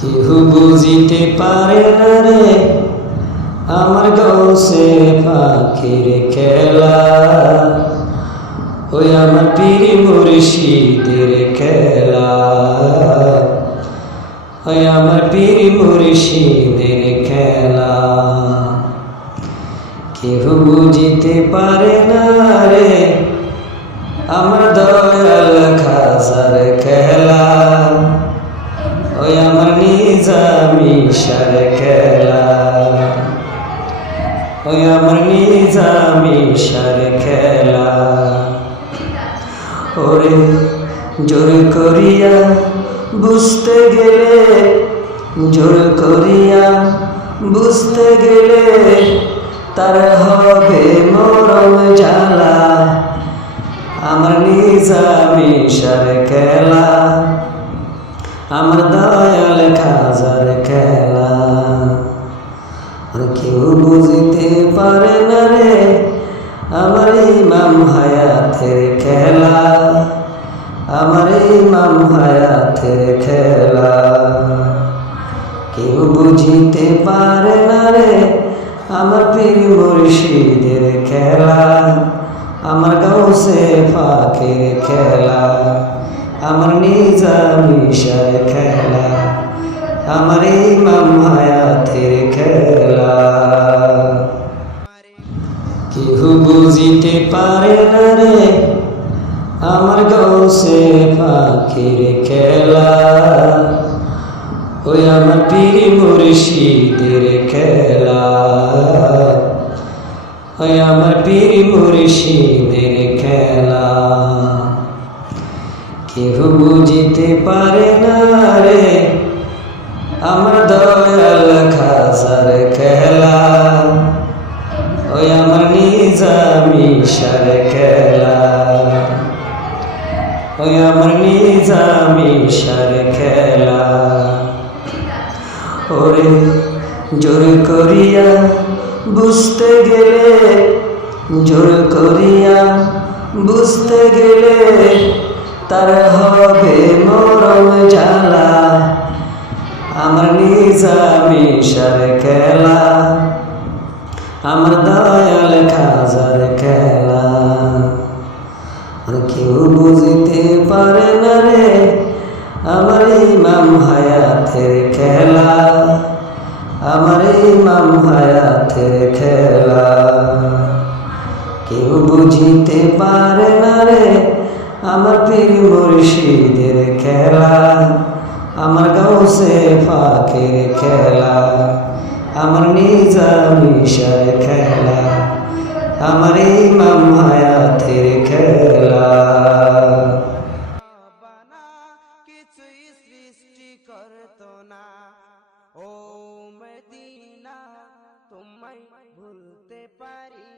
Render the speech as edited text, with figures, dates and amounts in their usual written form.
কেহ বুঝিতে পারে না রে আমার গৌসে পাখির খেলা, ওই আমার পীর মুর্শিদের খেলা, ওই আমার পীর মুর্শিদের খেলা। কেহ বুঝিতে পারে না রে আমার দয়াল খাজার খেলা, ওই আমার নিজামি শার খেলা, ওই আমার নিজামি শার খেলা। ওরে জোর করিয়া বুঝতে গেলে, জোর করিয়া বুঝতে গেলে তার হবে মরণ জ্বালা, আমার নিজামি শার খেলা, আমার দয়াল খাজার খেলা। আর কেউ বুঝিতে পারে না রে আমার ইমাম হায়াতের খেলা, আমার ইমাম হায়াতের খেলা। কেউ বুঝিতে পারে না রে আমার পীর মুর্শিদের খেলা, আমার গাউসে পাখির খেলা, আমার নিজামি শার খেলা, আমার ইমাম হায়াতের খেলা। কেহ বুঝিতে পারে না রে আমার গাউসে পাখির খেলা, ওই আমার পীর মুর্শিদের খেলা, ওই আমার পীর মুর্শিদের খেলা। কেহ বুঝিতে পারে না রে আমার দয়াল খাজার খেলা, ওই আমার নিজামি শার খেলা, ওই আমার নিজামি শার খেলা। ওরে জোর করিয়া বুঝতে গেলে, জোর করিয়া বুঝতে গেলে তার হবে মরণ জ্বালা, আমার নিজামি শার খেলা, আমার দয়াল খাজার খেলা। আর কেউ বুঝিতে পারে না রে আমার ইমাম হায়াতের খেলা, আমার ইমাম হায়াতের খেলা। কেউ বুঝিতে পারে না রে আমার পীর মুর্শিদের খেলা, আমার গাউসে পাখির খেলা, আমার নিজামি শার খেলা, আমার ইমাম হায়াতের খেলা। কিছুই সৃষ্টি করতো না, ও মদিনা তোমায় ভুলতে পারি